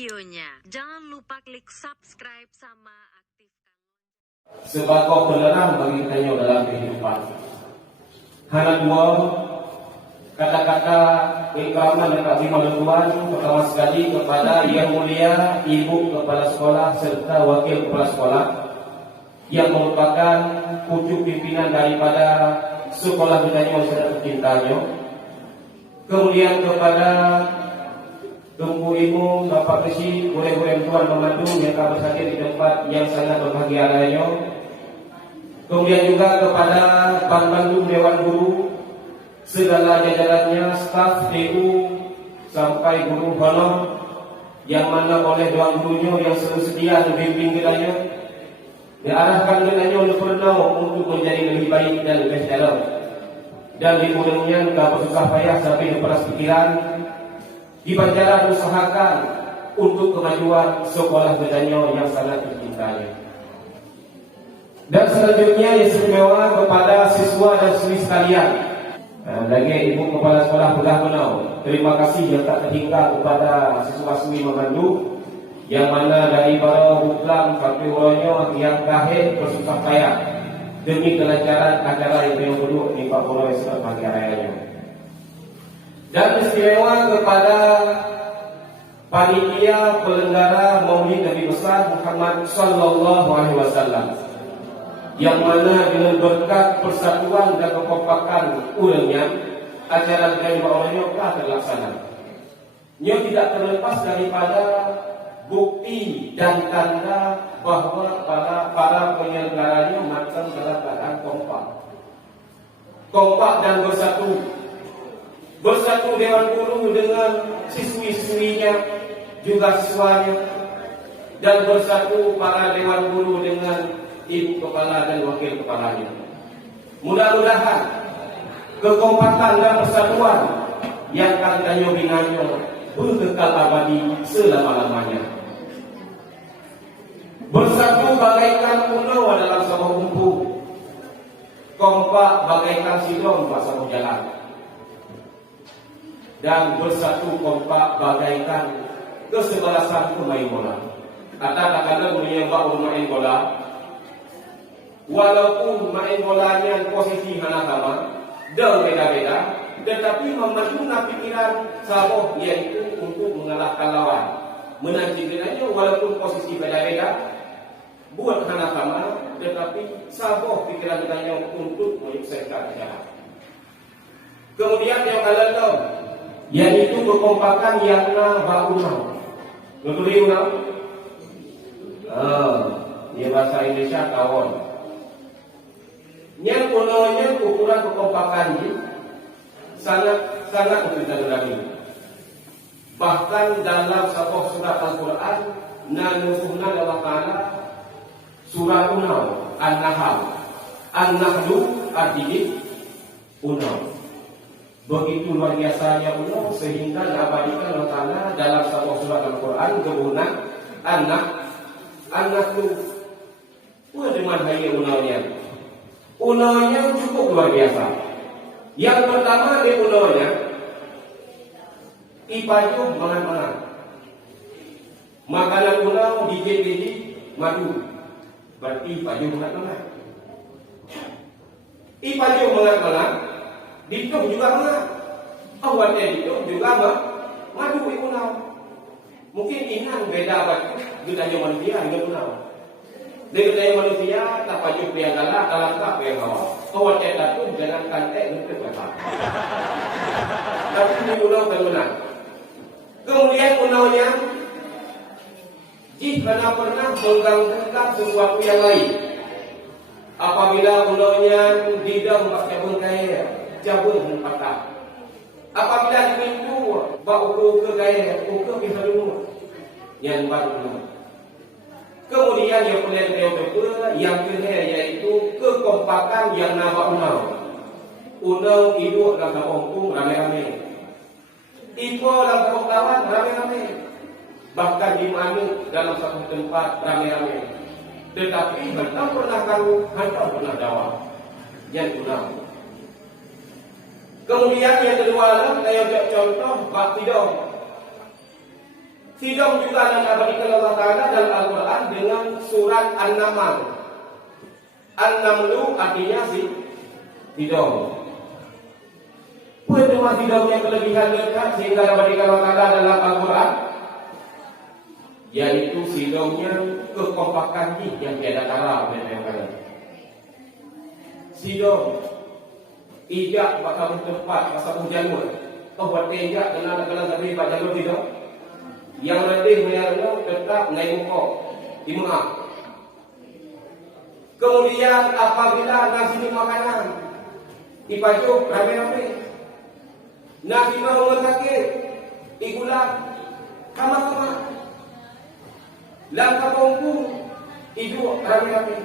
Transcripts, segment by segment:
videonya. Jangan lupa klik subscribe sama aktifkan sebagai penerang bagi kita dalam kehidupan. Hanya dua kata-kata keikaman dan takziman Tuhan. Pertama sekali kepada Yang Mulia Ibu Kepala Sekolah serta Wakil Kepala Sekolah yang merupakan pucuk pimpinan daripada sekolah kita yang sangat tercintanya. Kemudian kepada Tunggu Ibu, Bapak Presi, boleh-boleh Tuan memandu yang akan bersaksi di tempat yang sangat berbahagia raya. Kemudian juga kepada Ban Bandung Dewan Guru, segala jajarannya, staf TU sampai guru honor yang mana oleh Dewan Gurunya yang selalu sedia membimbing kiranya, diarahkan kiranya oleh Pernah untuk menjadi lebih baik dan lebih dalam, dan dimudahnya tak bersusah payah sampai diperas pikiran, dibanjaran usahakan untuk kemajuan sekolah bedanya yang sangat dicintai. Dan selanjutnya yang istimewa kepada siswa dan siswi sekalian. Lagi Ibu Kepala Sekolah Bedah Benau, terima kasih yang tak terhingga kepada siswa-siswi memandu yang mana dari para buklang sampai ulanya yang kahit bersusah payah demi kelancaran acara yang berdua di Pak Pulau Esok pagi rayanya. Dan istimewa kepada panitia penyelenggara Maulid Nabi besar Muhammad sallallahu alaihi wasallam yang mana dengan berkat persatuan dan kekompakan urangnya acara dari bawahnya telah terlaksana. Ia tidak terlepas daripada bukti dan tanda bahawa para penyelenggaranya matang dalam keadaan kompak dan bersatu Dewan Guru dengan siswi-siswinya juga siswanya, dan bersatu para Dewan Guru dengan Ibu Kepala dan Wakil Kepalanya. Mudah-mudahan kekompakan dan persatuan yang akan kami binanya berkekal abadi selama-lamanya. Bersatu bagaikan uno dalam sebuah kumpul, kompak bagaikan silong pada sebuah jalan, dan bersatu kompak bagaikan kesebelasan pemain bola. Kata-kata menyembah main bola, walaupun main bolanya posisi hana sama dan beda-beda, tetapi memerlukan pikiran saboh yaitu untuk mengalahkan lawan. Menantikannya walaupun posisi beda-beda, buat hana sama, tetapi saboh pikiran kita untuk menyukseskan acara. Kemudian yang kedua, yaitu kekompakan yang bakunau. Betul unau? Dia bahasa Indonesia tawon. Yang unaunya ukuran kekompakannya sangat kita lagi. Bahkan dalam sebuah surat Al-Quran, nanuhna Allah Ta'ala surat unau, An-Nahlu artinya unau. Begitu luar biasanya Allah sehingga diabadikan Allah Ta'ala dalam sebuah surat Al-Quran kebunan anak itu dengan hanya unaunya cukup luar biasa. Yang pertama di unaunya ipaju mangan-mangan makanan unau biji-biji madu, berarti ipaju mangan-mangan. Ipaju mangan-mangan dituk juga mah, awalnya dituk juga mah, madu unau. Mungkin inang beda batu budaya manusia dengan unau. Di budaya manusia tak paju pria galak, dalam tak pria hawa. Awalnya datu jangan kantek untuk apa. Tapi di unau benar. Kemudian unaunya, jika pernah mengganggu sesuatu yang lain, apabila unaunya didam pakai bengkai jabun patah. Apabila diminggu bau ke gaya ke biharu yang baru. Kemudian yang kedua yang kedua yaitu kekompakan yang nama unau ibu dalam kampung rame-rame, ibu dalam kampung rame-rame, bahkan di mana dalam satu tempat rame-rame. Tetapi hendak pernah kamu, hendak pernah dawa yang unau. Kemudian yang kedua adalah saya contoh bak tidong. Sidom juga dikabarikan Allah Ta'ala dalam Al-Quran dengan surat An-Naml. An-Namlu artinya sidom. Pertama sidom yang kelebihan dekat sehingga dikabarikan Allah Ta'ala dalam Al-Quran, yaitu sidomnya kekompakan yang tiada tara. Sidom ijak bakal tempat pasal jalur. Oh buat ijak kena tapi pak jalur sidom. Yang lebih menyerang tetap naik muka dimaaf. Kemudian apabila nasi makanan dipajuk rame-rame, nasi mau sakit igulat sama-sama langkah punggung ibu rame-rame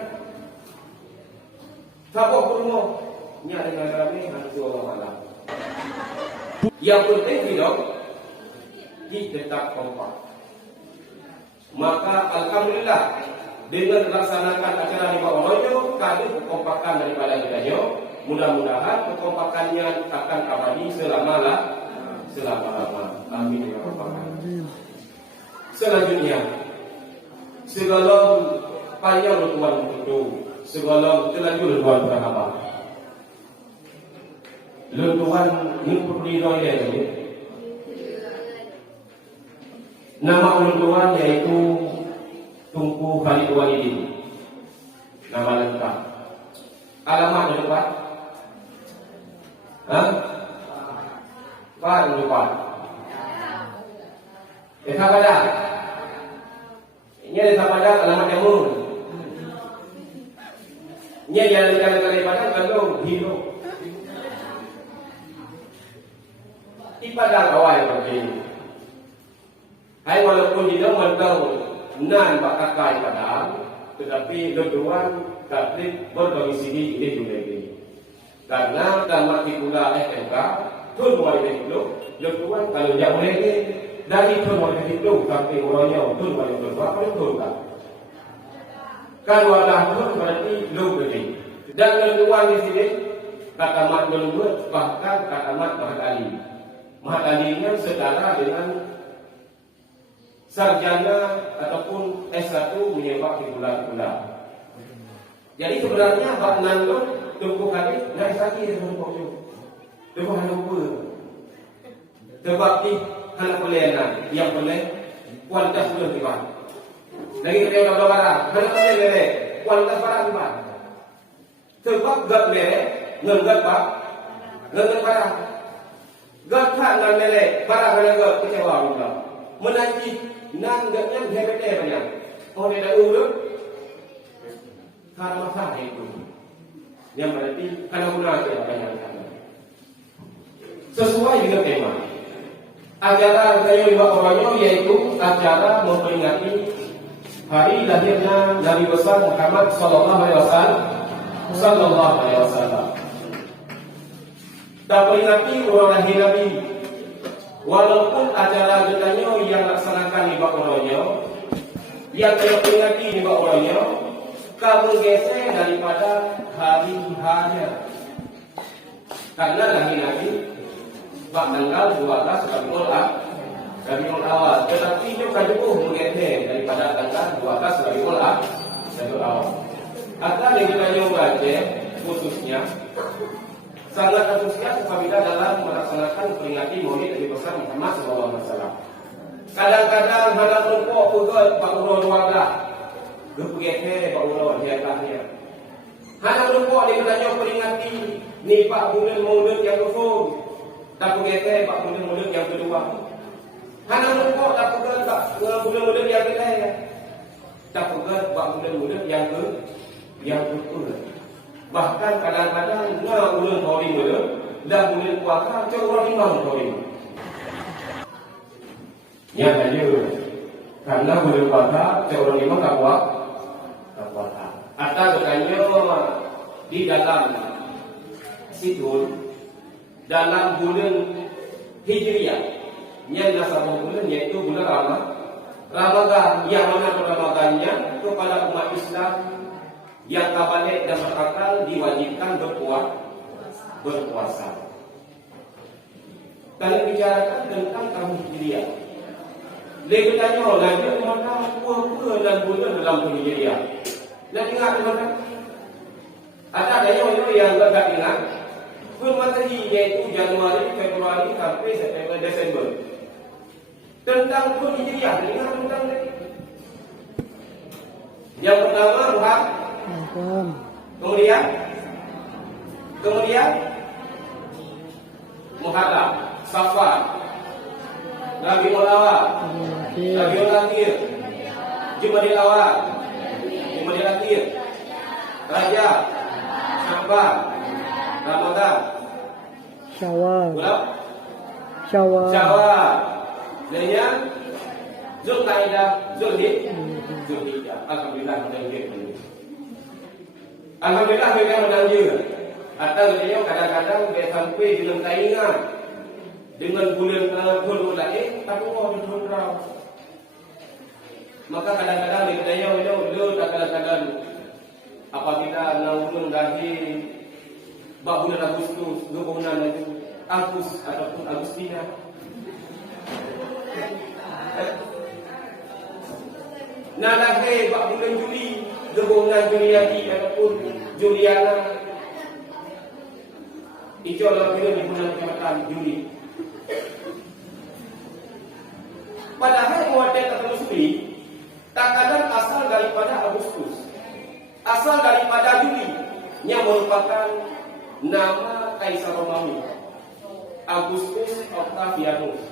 sabuk kurma nya dengan rame harus Allah malam. Yang penting tidak tetap kompak. Maka alhamdulillah dengan melaksanakan acara di Pak Orojo, kami kekompakan daripada kita. Mudah-mudahan kekompakannya akan abadi selama-lama. Amin ya rabbal alamin. Selanjutnya, segala panjang Tuhan itu, segala terlanjur Tuhan berapa? Tuhan ini perdidoya ini. Nama ulun Tuhan yaitu Tunku Khalid Walidin. Nama lengkap. Alamat lengkap. Pak lengkap. Desa Padang. Ini Desa Padang alamat Jamur. Ini jalan kali Padang kalau hidup. Di Padang awal begini. Hai walaupun dia mentau nan bakakai Padang, tetapi tuan Katolik berdomisili di dunia ini. Karena tamat pula SMK, tuan mulai itu, tuan kalau jauh lagi dari tuan mulai itu sampai orangnya tuan mulai itu apa itu kan? Kalau ada tuan berarti lu beri. Dan tuan di sini kata mat menurut bahkan kata mat Mahatali. Mahatalinya setara dengan sarjana ataupun S1 menyebab di bulan-bulan. Jadi sebenarnya Pak Nandon Tunku Khalid naik lagi dengan pokok Tunku lupa. Sebab di anak pelayanan yang boleh kualitas belum tiba. Lagi kita udah barang, anak pelayanan kualitas barang tiba. Sebab gak merek, nggak Pak, nggak barang. Gak tak nggak merek, barang nggak kecewa juga. Menanti nang gaknya hebat banyak. Oh dia urut karena masalah itu. Yang berarti karena guna banyak banyak. Sesuai dengan tema. Acara saya lima orangnya yaitu acara memperingati hari lahirnya Nabi besar Muhammad Sallallahu Alaihi Wasallam. Dan peringati orang lahir Nabi. Walaupun acara getanya yang laksanakan di Bakoronyo, yang saya peringati di Bakoronyo, kamu geser daripada hari hanya. Karena lahir Nabi tanggal 12 Rabiul Awal, tetapi juga cukup menggeser daripada tanggal 12 Rabiul Awal. Akan yang kita baca khususnya sangat antusias apabila dalam melaksanakan peringati Maulid Nabi besar Muhammad SAW. Kadang-kadang hendak menumpuk pegel Pak Uro warga, gepegete Pak Uro diatasnya. Hendak menumpuk dia bertanya peringati ni Pak Bulan Maulid yang kosong, tak pegete Pak Bulan Maulid yang kedua. Hendak menumpuk tak pegel Pak Bulan Maulid yang ketiga, tak pegel Pak Bulan Maulid yang kedua. Bahkan kadang-kadang nak ulun tori mula, dah bulan puasa coba timbang tori. Yang aja, karena bulan puasa coba timbang tak puasa. Atau katanya di dalam sidul dalam bulan Hijriah, yang nasabah bulan yaitu bulan Ramadan, yang mana Ramadannya kepada umat Islam yang kabalik dan berakal diwajibkan berpuasa. Kami bicarakan tentang tahun Hijriah. Dia bertanya, dia makan apa dan guna dalam dunia dia. Dan ingat teman-teman, ada yang tak ingat. Bulan matahari iaitu Januari, Februari sampai September, Desember. Tentang bulan Hijriah, ingat tentang ini. Yang pertama Muharram. Kemudian Muharram, Safar, Rabiul Awal, Rabiul Akhir, Jumadil Awal, Jumadil Akhir, Rajab, Sya'ban, Ramadan, Syawal, dan yang Zulkaidah, Zulhijjah. Alhamdulillah kita ingat ini. Alhamdulillah mereka menanjur. Atau kadang-kadang dia sampai dalam taingan dengan bulan bulan lain, tapi mau berdoa. Maka kadang-kadang dia kadang-kadang apabila namun dari bulan Agustus, 2 bulan lagi Agustus ataupun Agustina. Nah lahir bulan Juli, 2 bulan Juliati ataupun Juliana. InsyaAllah kita di bulan Jumatan Juli. Padahal muadat atau muslim tak-kadang asal daripada Agustus, asal daripada Juli, yang merupakan nama Kaisar Romawi, Augustus Octavianus.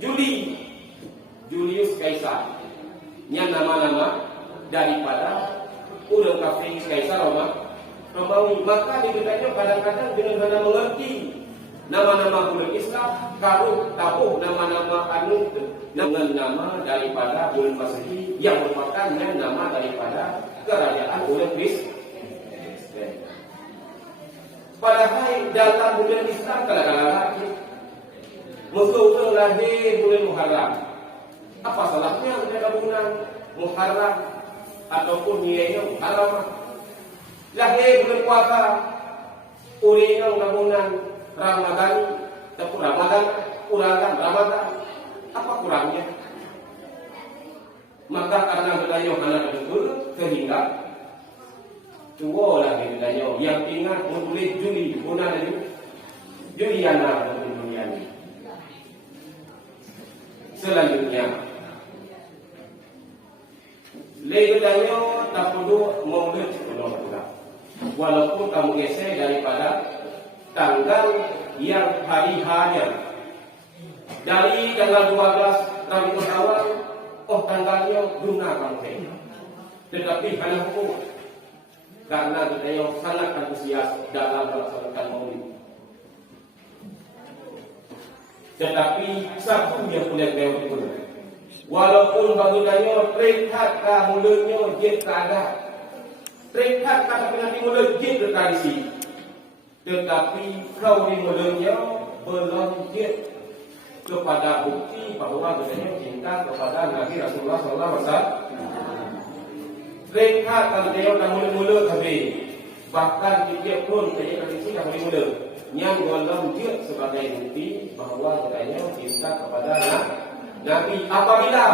Juli, Julius Kaisar, yang nama-nama daripada urang kafir Kaisar Romawi. Maka diberikannya kadang-kadang dengan mana mengerti nama-nama bulan Islam, kalau tahu nama-nama anu dengan nama daripada bulan Masehi yang merupakan nama daripada kerajaan bulan Kristen. Padahal dalam bulan Islam kadang-kadang musuh lahir bulan Muharram. Apa salahnya dengan bulan Muharram ataupun nilainya Muharram? Lahir bulan puasa, uringan bulan Ramadan, ataupun Ramadan, apa kurangnya? Maka karena beliau anak tersebut sehingga tua lah beliau yang ingat menulis Juli, bulan itu Juliana dan Juliani. Selanjutnya, beliau tak perlu maulid pula. Walaupun kamu geser daripada tanggal yang hari hanya dari tanggal 12 Rabiul Awal, tanggalnya guna kamu. Tetapi hanya hukum karena beliau sangat antusias dalam melaksanakan maulid. Tetapi satu yang boleh beliau itu, walaupun baginda terikat mulutnya dia tak ada, terikat kata pengantin mulut dia bertradisi, tetapi kau di mulutnya belum dia kepada bukti bahawa beliau cinta kepada Nabi Rasulullah SAW. Terikat kalau beliau tak mulut-mulut habis, bahkan dia pun saya tradisi tak mulut. Yang golong dia sebagai bukti bahawa katanya cinta kepada Nabi. Apabila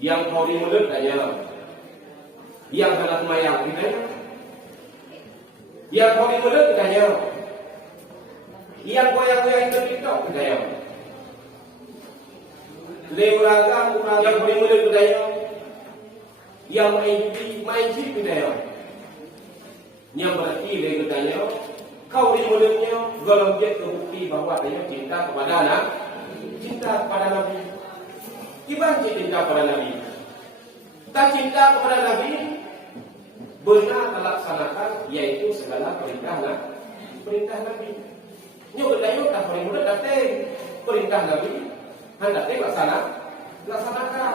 yang kau di mulut tanya, yang dalam mayang ditanya, yang kau di mulut ditanya, yang goyang-goyang itu TikTok ditanya, leuraga yang kau di mulut ditanya, yang main chip ditanya. Yang berarti dia bertanya, kau di mulutnya golong dia terbukti bahawa dia cinta kepada Nabi. Gimana cinta kepada Nabi? Tak cinta kepada Nabi benar melaksanakan yaitu segala perintah Nabi. Ini bertanya tak boleh mudah datang perintah Nabi, hendak laksanakan.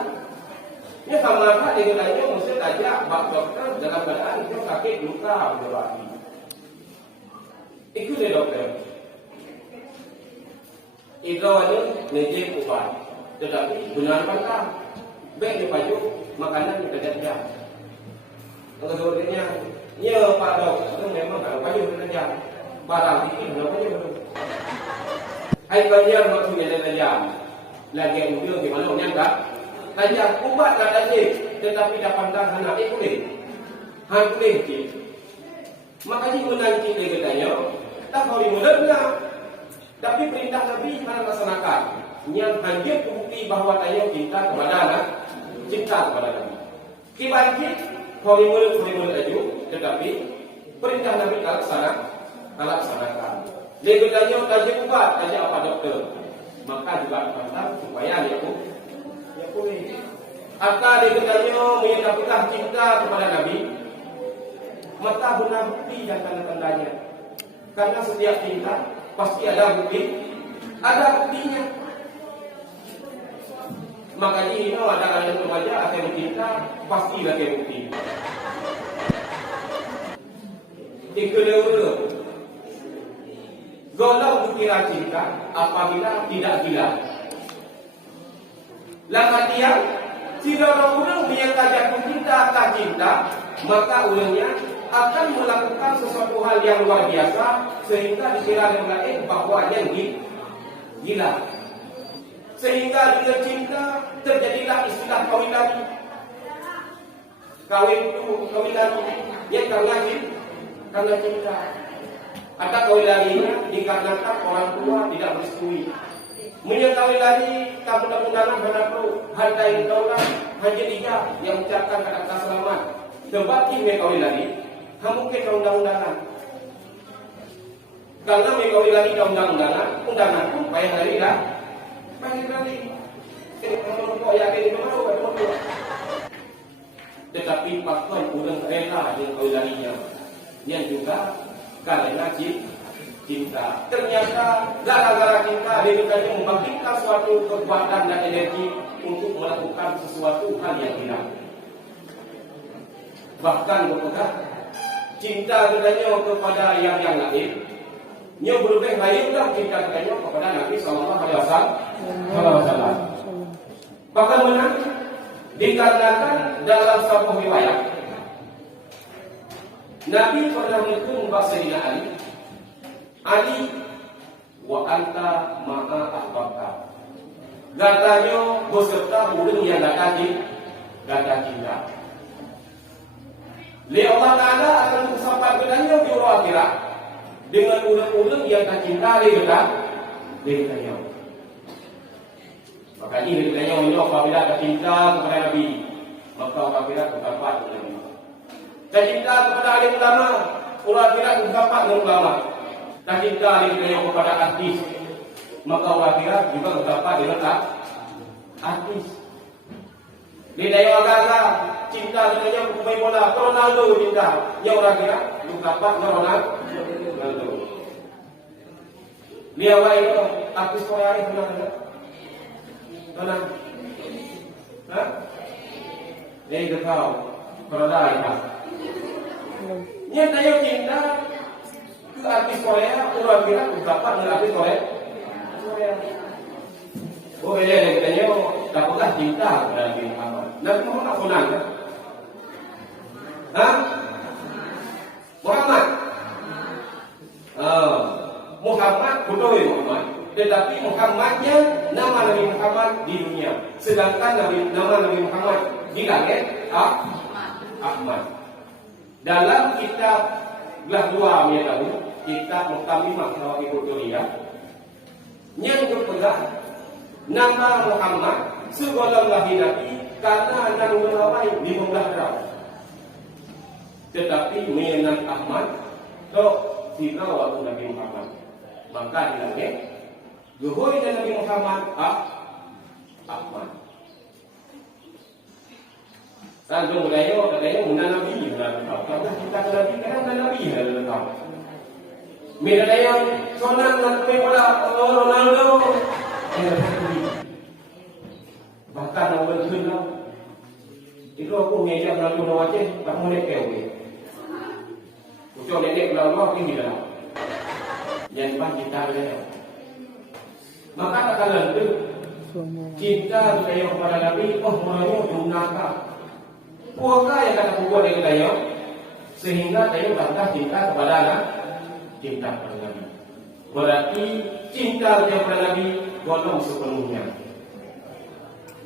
Ini sama apa dia bertanya mesti tajak bak dokter dalam keadaan dia sakit luka berbagi. Ikut dia dokter. Itu ada ngejek ubat. Tetapi benar benar baik dia pajuk makanan kita kerja. Kalau sebetulnya, ya Pak Dok, itu memang kalau pajuk kerja. Barang ini kenapa pajuk? Hai kerja maksudnya dia kerja. lagi muda di mana nyangka hanya ubat tak ada tetapi dah pandang anak boleh boleh cik makanya menang cik dia katanya tak boleh muda tapi perintah Nabi harus laksanakan yang hanya bukti bahawa tanya cinta kepada anak cinta kepada Nabi kibalik boleh muda aja tetapi perintah Nabi tak laksanakan dia katanya tanya ubat tanya apa dokter maka juga pandang supaya dia pun boleh. Atau dia katanya menyatakan cinta kepada Nabi, maka benar bukti dan tanda-tandanya. Karena setiap cinta pasti ada buktinya. Makanya ini ada yang remaja akan cinta pasti ada bukti. Yang kedua, golong bukti cinta apabila tidak gila. Langkah dia, jika orang menyatakan jatuh cinta akan cinta, maka ulangnya akan melakukan sesuatu hal yang luar biasa sehingga dikira orang lain bahawa dia gila. Sehingga dengan cinta terjadilah istilah kawin lagi. Kawin lagi yang karena cinta. Atau kawin laginya dikarenakan orang tua tidak merestui. Menyatakan lagi tak mudah-mudahan berlaku hal lain taulah hanya dia yang mengucapkan kata-kata selamat. Sebab ini kawin lagi, mungkin undang-undangan. Karena kawin lagi undangan pun payah lagi lah. Payah lagi. Kau yakin itu mahu. Tetapi pakai ulang rela dengan kawin laginya. Yang juga karena cinta. Ternyata gara-gara cinta dia katanya membangkitkan suatu kekuatan dan energi untuk melakukan sesuatu hal yang hilang. Bahkan berpegang cinta katanya kepada yang lain. Yang berlebih layaklah cinta katanya kepada Nabi Sallallahu Alaihi Wasallam. Bahkan mana dikarenakan dalam sebuah riwayat Nabi pernah menegur Sayyidina Ali wa anta ma'a ahbabta. Katanya beserta ulun yang gata cinta. Li Allah Ta'ala akan bersampai dengannya di orang akhirat dengan ulun yang gata cinta dia katanya. Maka ini katanya apabila gata cinta kepada Nabi maka orang akhirat berdapat dengan Nabi. Gata cinta kepada alim ulama orang akhirat berdapat dengan ulama. Dan cinta dia kepada artis, maka orang akhirat juga berdapat dengan artis. Dia daya agak cinta dengan pemain bola Ronaldo cinta, yang orang akhirat berdapat dengan Ronaldo. Dia awak itu artis Korea ini benar. Hah? Dia tahu berada ini. Dia daya cinta artis Korea, orang kira berapa dengan artis Korea? Oh iya, katanya dapatlah cinta dari Muhammad. Nabi Muhammad apa nama? Hah? Muhammad. Muhammad betul Muhammad. Tetapi Muhammadnya nama Nabi Muhammad di dunia. Sedangkan nama Nabi Muhammad di langit Ahmad. Dalam kitab belah dua menyatakan kitab Muqaddimah Nawaqidul Duriyah yang berpegang nama Muhammad segala nabi karena nama Nabi 15 tahun. Tetapi mengenal Ahmad atau tidak waktu Nabi Muhammad. Maka dilangit Zuhuri dan Nabi Muhammad Ahmad. Sandung katanya muna Nabi kalau kita ke Nabi kan Nabi dalam tahu. Mereka yang sonang dan bola Ronaldo. Bahkan orang Sunda itu aku ngejak Ronaldo wajah tak boleh kau. Ucap nenek belakang ini dah. Yang pas kita ada. Maka kata lalu cinta saya kepada Nabi, mahu dunaka. Puaka yang kata puaka dengan saya, sehingga saya bangga cinta kepada anak. Cinta kepada Nabi. Berarti cinta kepada Nabi golong sepenuhnya.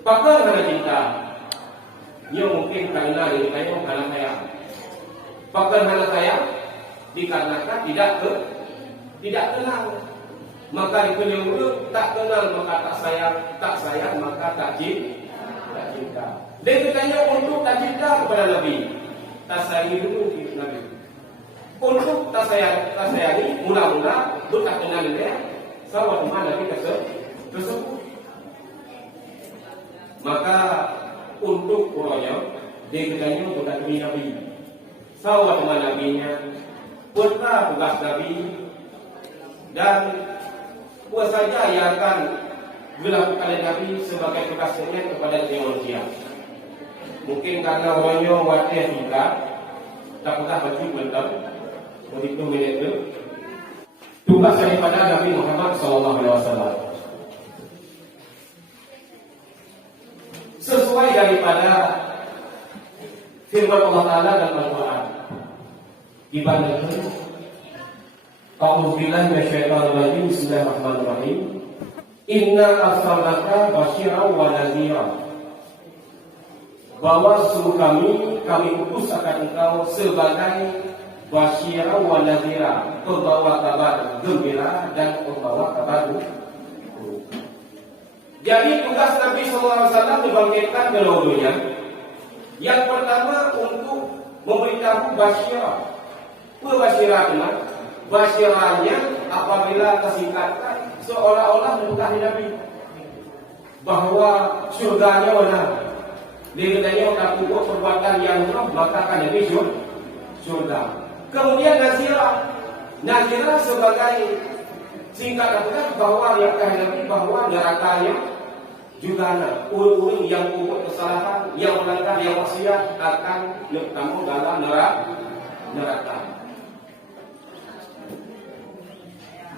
Pakar hana cinta. Ia mungkin karena diri kayu hana sayang. Pakar hana sayang dikarenakan tidak kenal. Maka dikeliru tak kenal maka tak sayang maka tak cinta. Dan katanya untuk tak cinta kepada Nabi, tak sayangi dulu Nabi. Untuk tak sayangi mula-mula tak kenal dia sama teman Nabi tersebut. Maka untuk puronya dia katanya untuk tak kenal Nabi. Sama teman Nabi-nya putra tugas Nabi dan buat saja yang akan dilakukan oleh Nabi sebagai tugasnya kepada manusia. Mungkin karena orangnya wajah juga tak pernah baca benar begitu menit tugas daripada Nabi Muhammad SAW sesuai daripada firman Allah Taala dalam Al-Quran. Dibandingkan A'udzubillahi minasyaitonir rajim. Bismillahirrahmanirrahim. Inna arsalnaka basyiran wa nadhira. Bahwa sungguh kami utus akan engkau sebagai basyiran wa nadhira, pembawa kabar gembira dan pembawa kabar buruk. Jadi tugas Nabi SAW dibangkitkan kedua-duanya. Yang pertama untuk memberitahu basyirah. Basyirahnya basyirahnya apabila kesingkatan seolah-olah mengetahui Nabi bahwa surganya benar. Dia katanya tak buat perbuatan yang buruk maka akan jadi surga. Kemudian nazirah sebagai singkat kata bahwa dia akan Nabi bahwa nerakanya juga urung yang membuat kesalahan, yang melanggar, yang maksiat akan bertemu dalam neraka.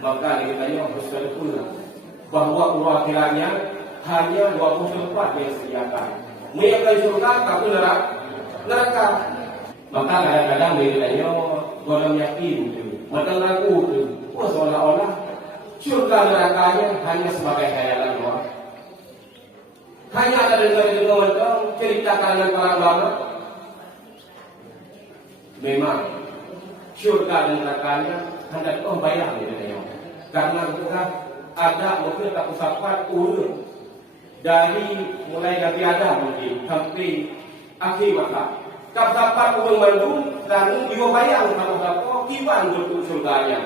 Maka ditanya harus pula bahwa perwakilannya hanya 20 tempat yang disediakan. Mereka surga tapi neraka. Maka kadang-kadang ditanya orang yakin maka ngaku seolah-olah surga nerakanya hanya sebagai khayalan doang. Hanya ada dengar cerita kalangan para ulama. Memang surga dan nerakanya hendak bayang ditanya. Karena kita ada mungkin tak usapan urut dari mulai Nabi Adam mungkin sampai akhir masa. Tak dapat urut bandung dan juga bayang tak dapat kiban untuk surganya.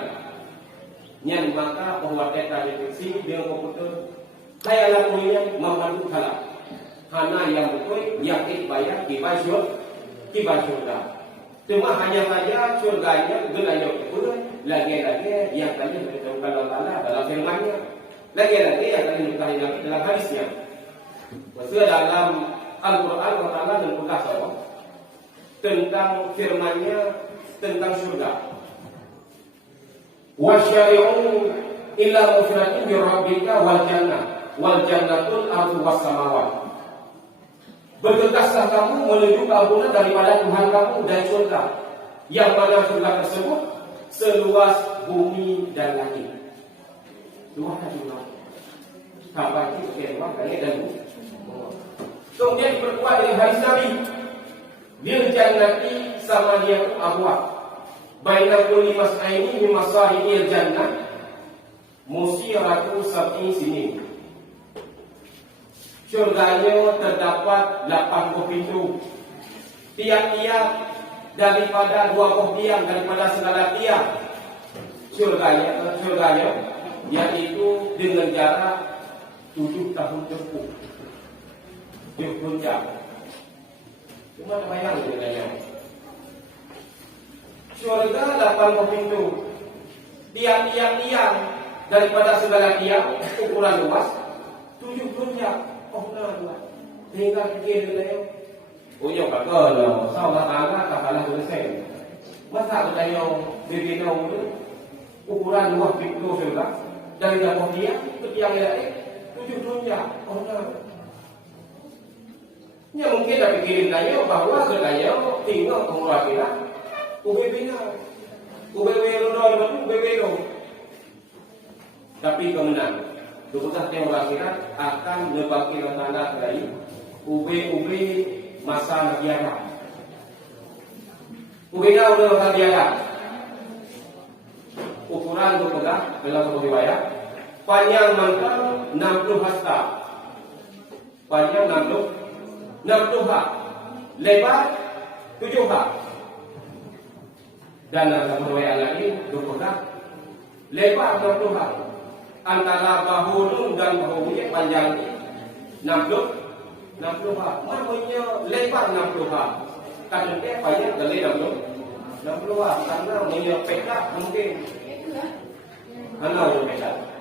Nyan maka bahwa kita deteksi dengan komputer khayalan punya membantu salah. Hana yang betul yakin bayang kiban surga. Cuma hanya saja surganya gelayah betul. Lagi-lagi yang tadi dikatakan Allah Taala dalam firman-Nya, lagi-lagi yang tadi dikatakan dalam hadisnya. Maksudnya dalam Al-Quran Allah Taala menegas tentang firman-Nya tentang surga. Wasyari'u illa mufratin bi rabbika wal jannatul ardu was samawat. Bergegaslah kamu menuju keampunan daripada Tuhan kamu dan surga. Yang mana surga tersebut seluas bumi dan langit. Luas juga. Kapan kita langit dan bumi. Kemudian diperkuat dengan hadis Nabi. Bil jannati sama dia abwab. Baina kulli mas'aini min masahil jannah musiratu sab'i sinin. Surganya terdapat 80 pintu. Tiap-tiap daripada 20 tiang daripada segala tiang surganya yaitu dengan jarak 7 tahun tempuh di puncak. Cuma terbayang dengannya. Surga 80 pintu, tiang-tiang daripada segala tiang ukuran luas 7 puncak. Oh benar. Tinggal fikir dengannya. Punya kalau sama tanah tak kalah selesai. Masa katanya berbeda ukuran luas pintu surga dari dapur dia ke tiang lain 7 dunia. Oh no. Ya mungkin dah pikirin tanya bahwa katanya tinggal pengurakiran UBB-nya. UBB Rondo itu UBB. Tapi kemenang Dukusah yang akhirat akan lebaki tanda dari ube masa nabiara. Ubena udah nabiara. Ukuran untuk pegang dalam satu riwayat panjang mantel 60 hasta, panjang 60 ha, lebar 7 ha. Dan dalam satu riwayat lagi untuk pegang lebar 60 ha. Antara bahu dan bahunya panjang 60 ha. Maknanya lebar 60 ha. Kadang-kadang panjang dari 60 ha. Karena menyepeklah mungkin. Karena berbeda.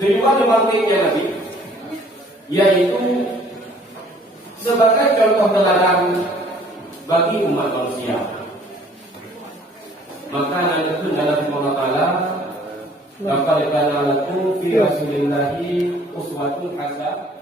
Kedua dimantiknya Nabi, yaitu sebagai contoh teladan bagi umat manusia. Maka nanti itu dalam Allah Taala, laqad kana lakum fi Rasulillahi uswatun hasanah.